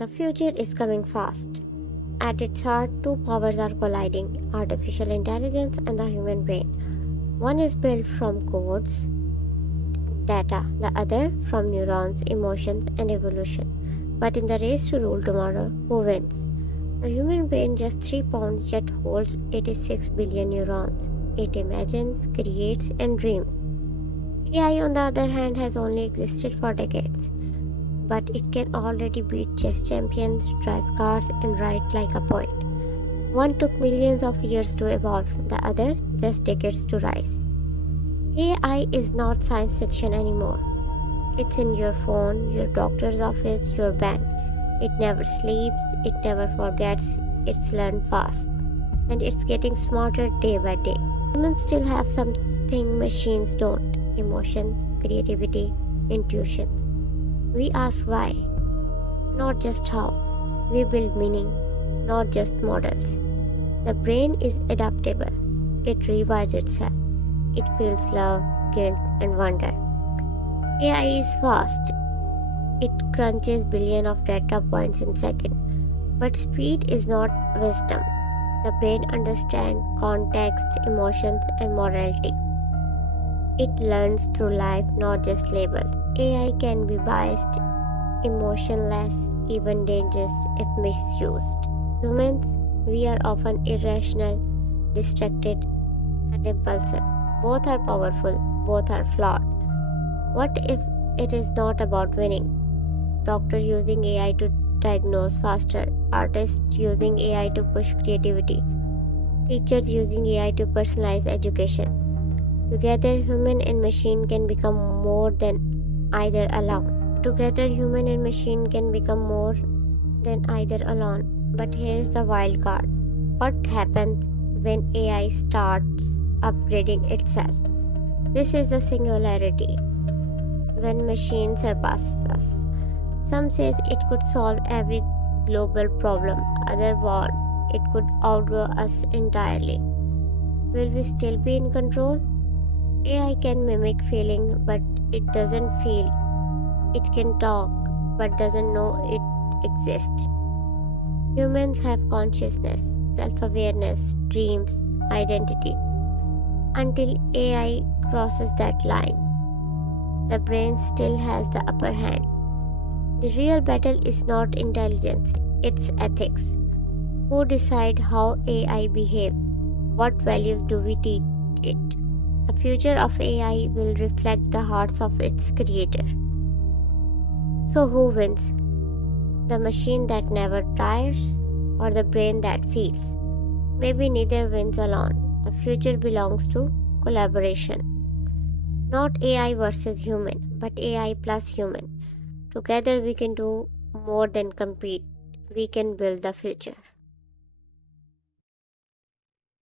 The future is coming fast. At its heart, two powers are colliding: artificial intelligence and the human brain. One is built from codes, data, the other from neurons, emotions, and evolution. But in the race to rule tomorrow, who wins? The human brain, just 3 pounds, yet holds 86 billion neurons. It imagines, creates, and dreams. AI, on the other hand, has only existed for decades, but it can already beat chess champions, drive cars, and write like a poet. One took millions of years to evolve, the other just decades to rise. AI is not science fiction anymore. It's in your phone, your doctor's office, your bank. It never sleeps, it never forgets, it's learned fast. And it's getting smarter day by day. Humans still have something machines don't: emotion, creativity, intuition. We ask why, not just how. We build meaning, not just models. The brain is adaptable. It rewires itself. It feels love, guilt, and wonder. AI is fast. It crunches billions of data points in seconds. But speed is not wisdom. The brain understands context, emotions, and morality. It learns through life, not just labels. AI can be biased, emotionless, even dangerous if misused. Humans, we are often irrational, distracted, and impulsive. Both are powerful, both are flawed. What if it is not about winning? Doctor using AI to diagnose faster, artists using AI to push creativity, teachers using AI to personalize education. Together, human and machine can become more than either alone. Together, human and machine can become more than either alone. But here's the wild card. What happens when AI starts upgrading itself? This is the singularity. When machine surpasses us. Some says it could solve every global problem. Others warn it could outgrow us entirely. Will we still be in control? AI can mimic feeling, but it doesn't feel. It can talk, but doesn't know it exists. Humans have consciousness, self-awareness, dreams, identity. Until AI crosses that line, the brain still has the upper hand. The real battle is not intelligence, it's ethics. Who decide how AI behave? What values do we teach it? The future of AI will reflect the hearts of its creator. So who wins? The machine that never tires, or the brain that feels? Maybe neither wins alone. The future belongs to collaboration. Not AI versus human, but AI plus human. Together we can do more than compete. We can build the future.